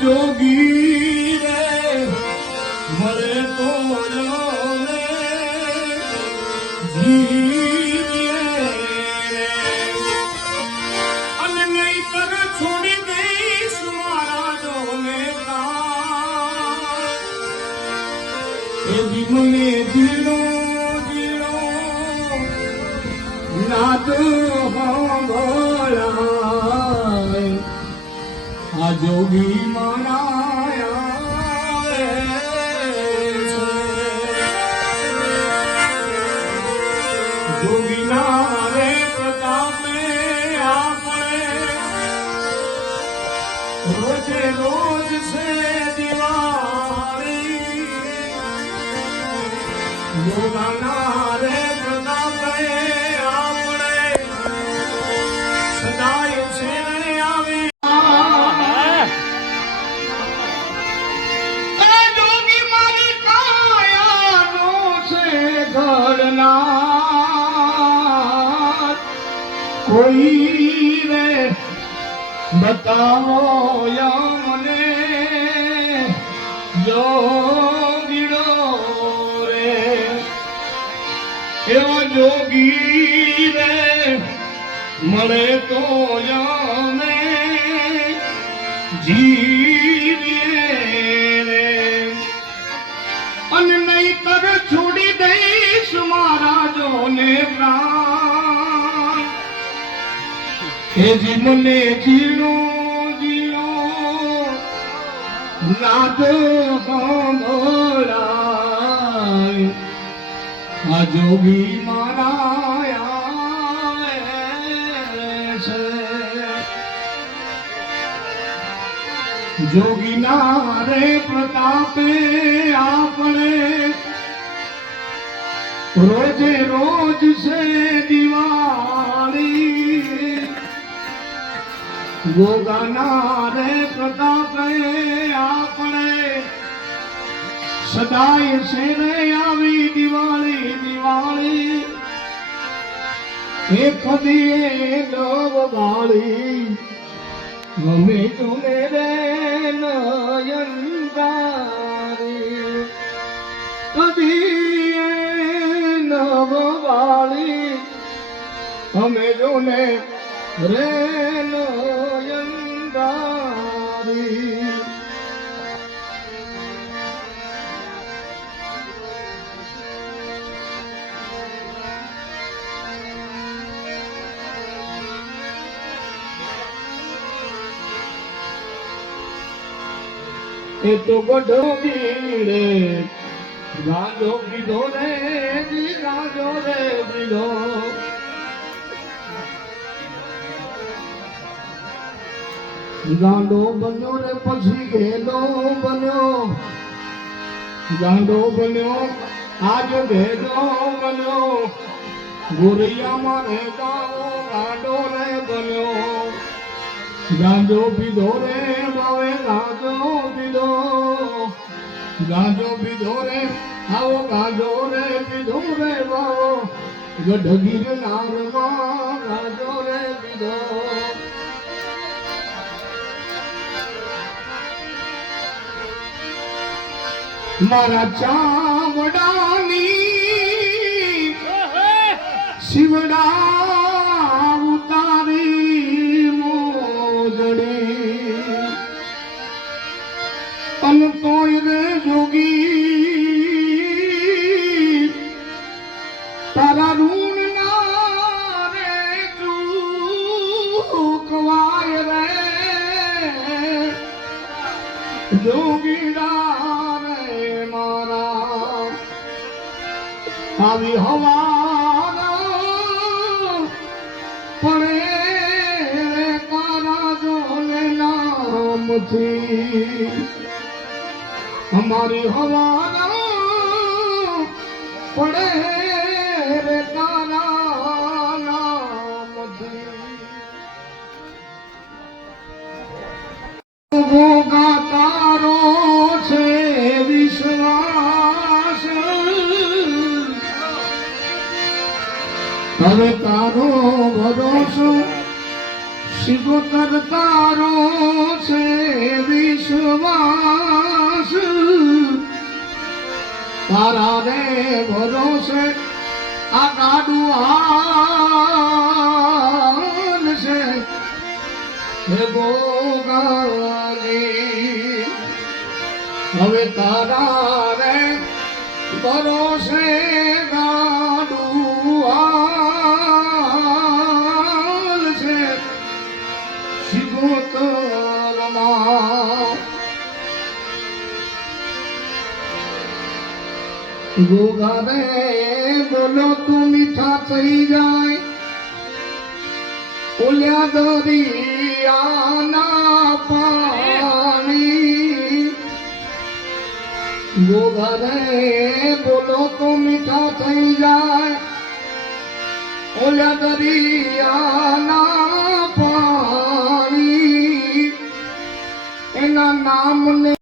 જોગી રે મળે તો જાણે છોડી દઈશ મારા પ્રાણ. એ બી મને જીલો જીલો નાદ આ જોગી મારા જોગીના રે પ્રતાપે આપણે રોજે રોજ છે દિવાળી યોગાના રે કોઈ રે. બતાવો યમને જોગીડો રે. એવો જોગી રે, મળે તો યમે જીવીએ રે. અને નહીતર છોડી દઈશ મારા જોને પ્રાણ. હે જી મને જીણો જીણો નાદ સાંભળાય આ જોગી મારા છે. જોગીના રે પ્રતાપે આપણે રોજે રોજ છે દિવાળી. ગોગાના રે પ્રતાપે આપણે સદાય છે રે આવી દિવાળી દિવાળી. એક દીએ નવ વાળી મમ્મી તુને રે નયનદારી કદીએ નવ વાળી અમે જોને રે એ તો ગઢો બીડે રાજો પીધો રે, જી ગાંજો રે પીધો ગાંડો બન્યો રે, પછી ગેલો બન્યો. ગાંડો બન્યો, આજ ભેગો બન્યો. ગોરૈયામાં રહેતા ગાંડો રે બન્યો. ગાંજો પીધો રે બાવે ગાંજો પીધો. ગાંજો પીધો રે આવો ગાંજો રે પીધો રે બાવો ગઢગીર નારમાં ગાંજો રે પીધો. મારા ચામડાની શિવડા જોગીડા રે મારા આવી હવાના પડે રે તારા જોને નામથી અમારી હવાના હવે તારો ભરોસો શિગોતર તારો છે વિશ્વાસ. તારા રે ભરોસે આ ગાડું હાલ છે. હે ગોગાજી હવે તારા રે ભરોસે শিব তোর মা গোগারে বলো তুমি ঠাঁচাই যায় ওলিয়া দরিয়া না পানি গোগারে বলো তুমি ঠাঁচাই যায় ওলিয়া দরিয়া முன்னே